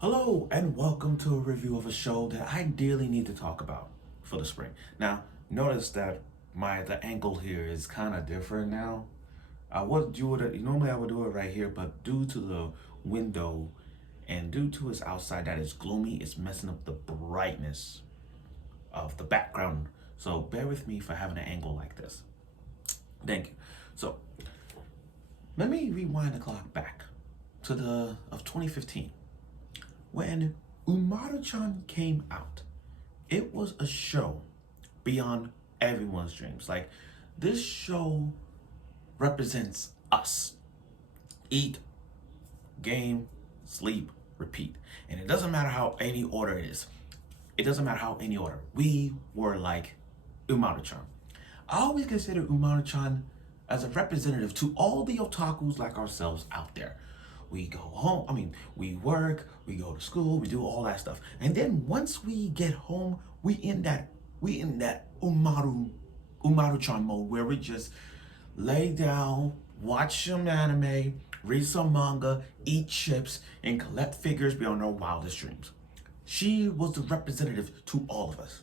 Hello and welcome to a review of a show that I dearly need to talk about for the spring. Now, notice that the angle here is kind of different now. I would do it normally I would do it right here, but due to the window and due to it's outside that is gloomy, it's messing up the brightness of the background. So bear with me for having an angle like this. Thank you. So let me rewind the clock back to the of 2015. When Umaru-chan came out, it was a show beyond everyone's dreams. Like, this show represents us. Eat, game, sleep, repeat. And it doesn't matter how any order it is. It doesn't matter how any order. We were like Umaru-chan. I always consider Umaru-chan as a representative to all the otakus like ourselves out there. We go home, we work, we go to school, we do all that stuff. And then once we get home, we in that Umaru-chan mode where we just lay down, watch some anime, read some manga, eat chips, and collect figures beyond our wildest dreams. She was the representative to all of us.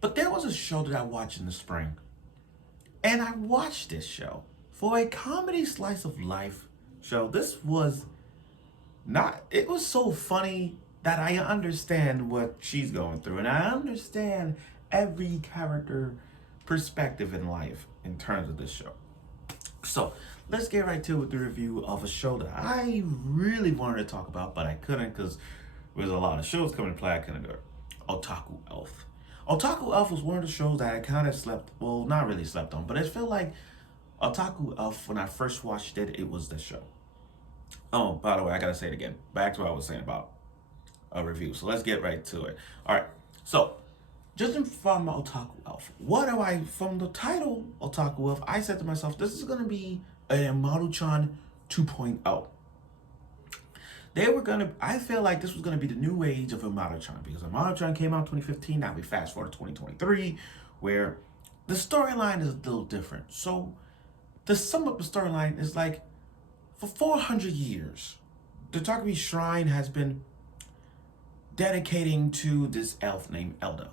But there was a show that I watched in the spring. And I watched this show for a comedy slice of life show. This was not, it was so funny that I understand what she's going through. And I understand every character perspective in life in terms of this show. So let's get right to it with the review of a show that I really wanted to talk about, but I couldn't because there was a lot of shows coming to play. I couldn't do it. Otaku Elf. Otaku Elf was one of the shows that I kind of slept, well, not really slept on, but it felt like Otaku Elf, when I first watched it, it was the show. Oh, by the way, I gotta say it again. Back to what I was saying about a review. So let's get right to it. All right. So, judging from Otaku Elf, from the title Otaku Elf, I said to myself, this is gonna be a Maru-chan 2.0. I feel like this was gonna be the new age of Umaru-chan because Umaru-chan came out in 2015. Now we fast forward to 2023, where the storyline is a little different. So, to sum up the storyline is like, for 400 years, the Takumi Shrine has been dedicating to this elf named Elda.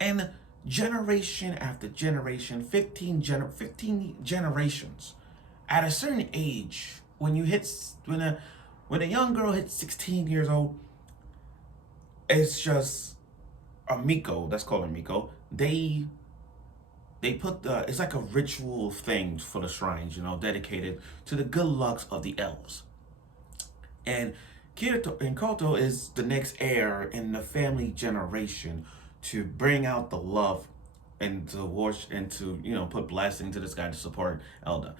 And generation after generation, 15 generations, at a certain age, when a young girl hits 16 years old, it's just a Miko, let's call her Miko, they put it's like a ritual thing for the shrines, dedicated to the good lucks of the elves. And Kirito and Koto is the next heir in the family generation to bring out the love and to wash and to, put blessing to this guy to support Elda.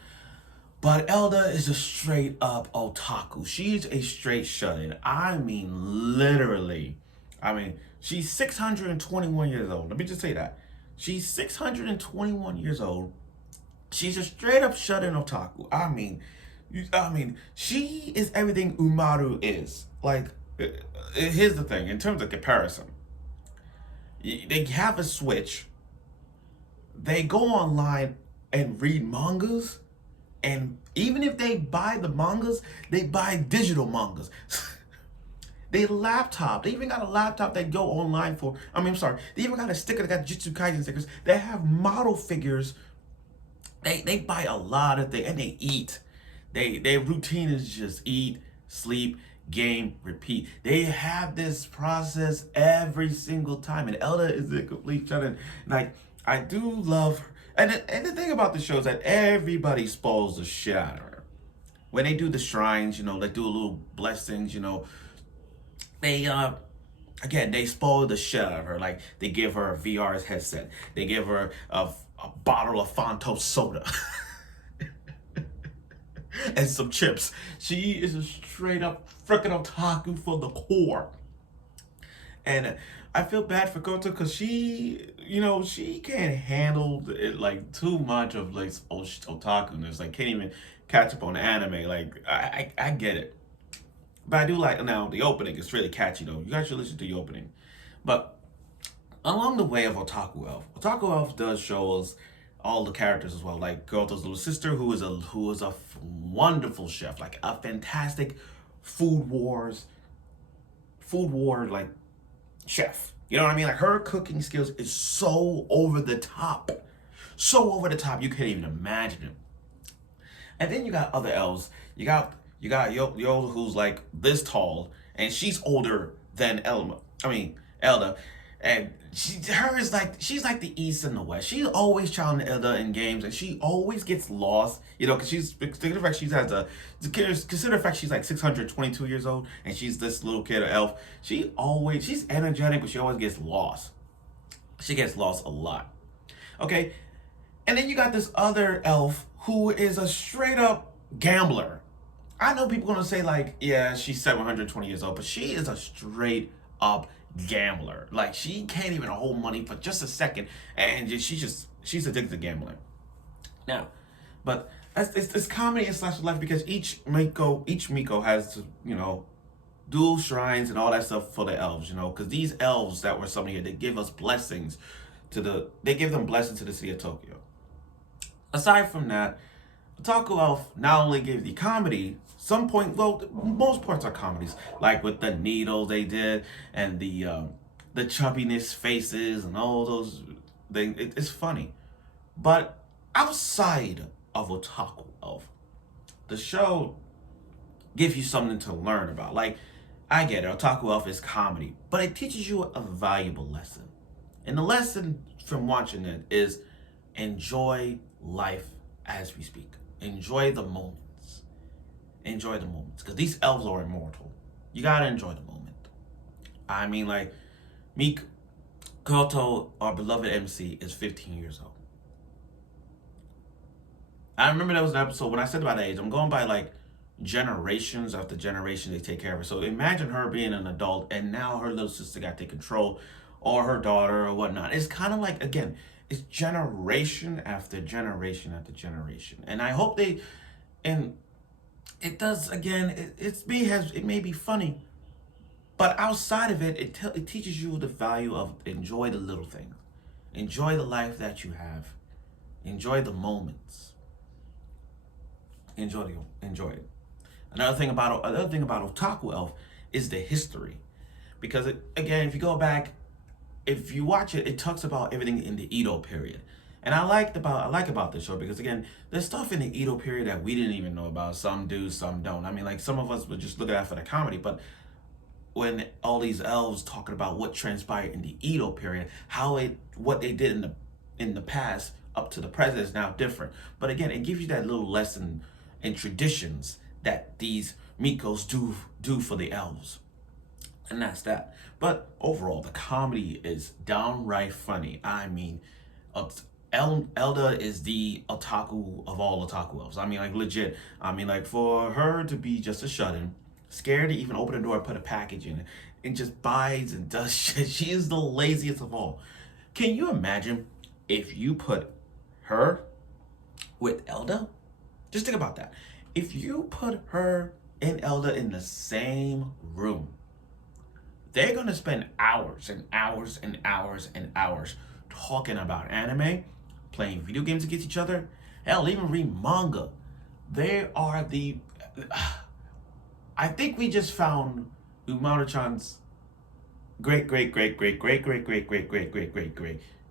But Elda is a straight up otaku. She's a straight shut-in. I mean, literally. She's 621 years old. Let me just say that. She's 621 years old. She's a straight up shut-in otaku. She is everything Umaru is. Like, here's the thing, in terms of comparison. They have a Switch. They go online and read mangas. And even if they buy the mangas, they buy digital mangas. They even got a laptop they go online for. They even got a sticker that got Jujutsu Kaisen stickers. They have model figures. They buy a lot of things and they eat. Their routine is just eat, sleep, game, repeat. They have this process every single time. And Elda is a complete shut-in. Like, I do love her. And the thing about the show is that everybody spoils the shit out of her. When they do the shrines, they do a little blessings, they spoil the shit out of her. Like, they give her a VR headset. They give her a bottle of Fonto soda. And some chips. She is a straight up freaking otaku for the core. And I feel bad for Koto because she can't handle it, like, too much of, like, otaku-ness. Like, can't even catch up on anime. Like, I get it. But I do like, now, the opening is really catchy, though. You guys should listen to the opening. But along the way of Otaku Elf does show us all the characters as well. Like Koto's little sister, who is a wonderful chef, like a fantastic food wars, food war like chef. You know what I mean? Like her cooking skills is so over the top. So over the top you can't even imagine it. And then you got other elves. You got Yoda who's like this tall, and she's older than Elma. I mean Elda, and she's like the East and the West. She's always challenging Elda in games, and she always gets lost. You know, because consider the fact consider the fact she's like 622 years old, and she's this little kid or elf. She's energetic, but she always gets lost. She gets lost a lot. Okay, and then you got this other elf who is a straight up gambler. I know people gonna say like, yeah, she's 720 years old, but she is a straight up gambler. Like she can't even hold money for just a second, and she's addicted to gambling. Now, but it's comedy and slash life because each Miko has to dual shrines and all that stuff for the elves. Because these elves that were summoned here, they give us blessings they give them blessings to the city of Tokyo. Aside from that, Otaku Elf not only gives the comedy, most parts are comedies, like with the needle they did and the chubbiness faces and all those things. It's funny, but outside of Otaku Elf, the show gives you something to learn about. Like, I get it, Otaku Elf is comedy, but it teaches you a valuable lesson. And the lesson from watching it is enjoy life as we speak. Enjoy the moments. Enjoy the moments. Because these elves are immortal. You gotta enjoy the moment. I mean, like, Koto, our beloved MC, is 15 years old. I remember there was an episode when I said about age, I'm going by like generations after generation they take care of her. So imagine her being an adult and now her little sister got to take control, or her daughter or whatnot. It's kind of like, again, it's generation after generation after generation. And I hope and it does, again, it may be funny, but outside of it, it teaches you the value of enjoy the little things. Enjoy the life that you have. Enjoy the moments. Enjoy it. Another thing about Otaku Elf is the history, because again, if you go back, if you watch it, it talks about everything in the Edo period, and I like about this show because again, there's stuff in the Edo period that we didn't even know about. Some do, some don't. I mean, like some of us would just look at that for the comedy, but when all these elves talking about what transpired in the Edo period, what they did in the past up to the present is now different. But again, it gives you that little lesson and traditions that these Mikos do for the elves. And that's that. But overall, the comedy is downright funny. I mean, Elda is the otaku of all otaku elves. I mean, like legit. I mean, like for her to be just a shut-in, scared to even open the door and put a package in it, and just buys and does shit. She is the laziest of all. Can you imagine if you put her with Elda? Just think about that. If you put her and Elda in the same room, they're gonna spend hours and hours and hours and hours talking about anime, playing video games against each other, hell, even read manga. They are the. I think we just found Umaru-chan's great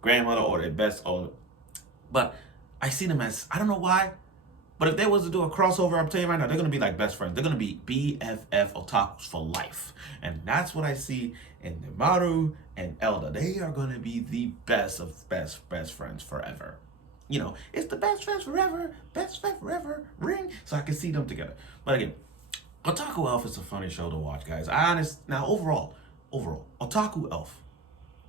grandmother or their best older. But I see them as, I don't know why, but if they was to do a crossover, I'm telling you right now, they're going to be like best friends. They're going to be BFF otakus for life. And that's what I see in Maru and Elda. They are going to be the best of best friends forever. It's the best friends forever, best friend forever, ring. So I can see them together. But again, Otaku Elf is a funny show to watch, guys. Now, overall, Otaku Elf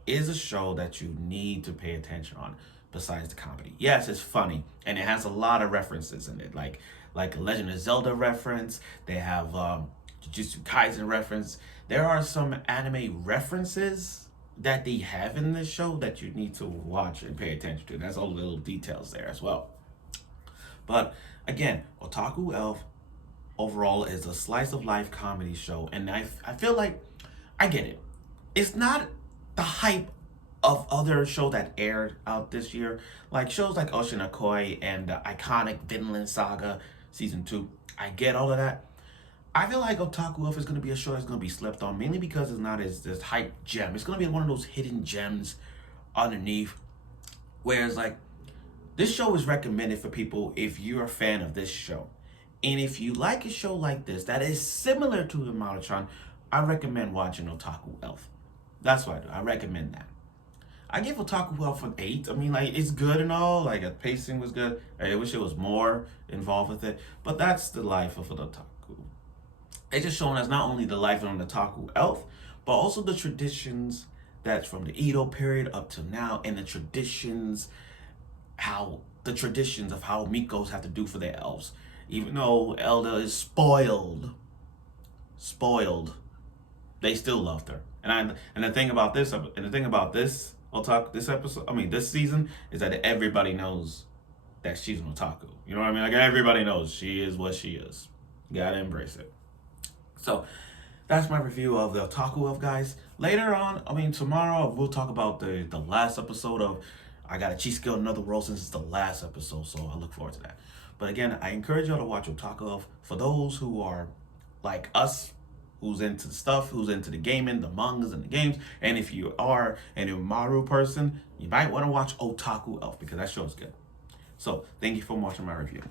is a show that you need to pay attention on. Besides the comedy, yes, it's funny and it has a lot of references in it, like a Legend of Zelda reference. They have Jujutsu Kaisen reference. There are some anime references that they have in this show that you need to watch and pay attention to. There's all the little details there as well. But again, Otaku Elf overall is a slice of life comedy show, and I feel like I get it. It's not the hype of other shows that aired out this year, like shows like Oshinakoi and the iconic Vinland Saga season 2. I get all of that. I feel like Otaku Elf is gonna be a show that's gonna be slept on, mainly because it's not as this hype gem. It's gonna be one of those hidden gems underneath. Whereas like this show is recommended for people if you're a fan of this show. And if you like a show like this that is similar to Himalatron, I recommend watching Otaku Elf. That's what I do. I recommend that. I give Otaku Elf an 8. I mean, like, it's good and all. Like, the pacing was good. I wish it was more involved with it. But that's the life of an otaku. It's just showing us not only the life of an otaku elf, but also the traditions that's from the Edo period up to now, and the traditions of how Mikos have to do for their elves. Even though Elda is spoiled, they still loved her. And the thing about this otaku this episode, I mean this season, is that everybody knows that she's an otaku. You know what I mean? Like everybody knows she is what she is. You gotta embrace it. So that's my review of the Otaku Elf, guys. Later on, I mean tomorrow, we'll talk about the last episode of I Got a Cheat Skill in Another World, since it's the last episode, so I look forward to that. But again, I encourage y'all to watch Otaku Elf for those who are like us, who's into stuff, who's into the gaming, the mangas, and the games. And if you are an Umaru person, you might want to watch Otaku Elf because that show is good. So thank you for watching my review.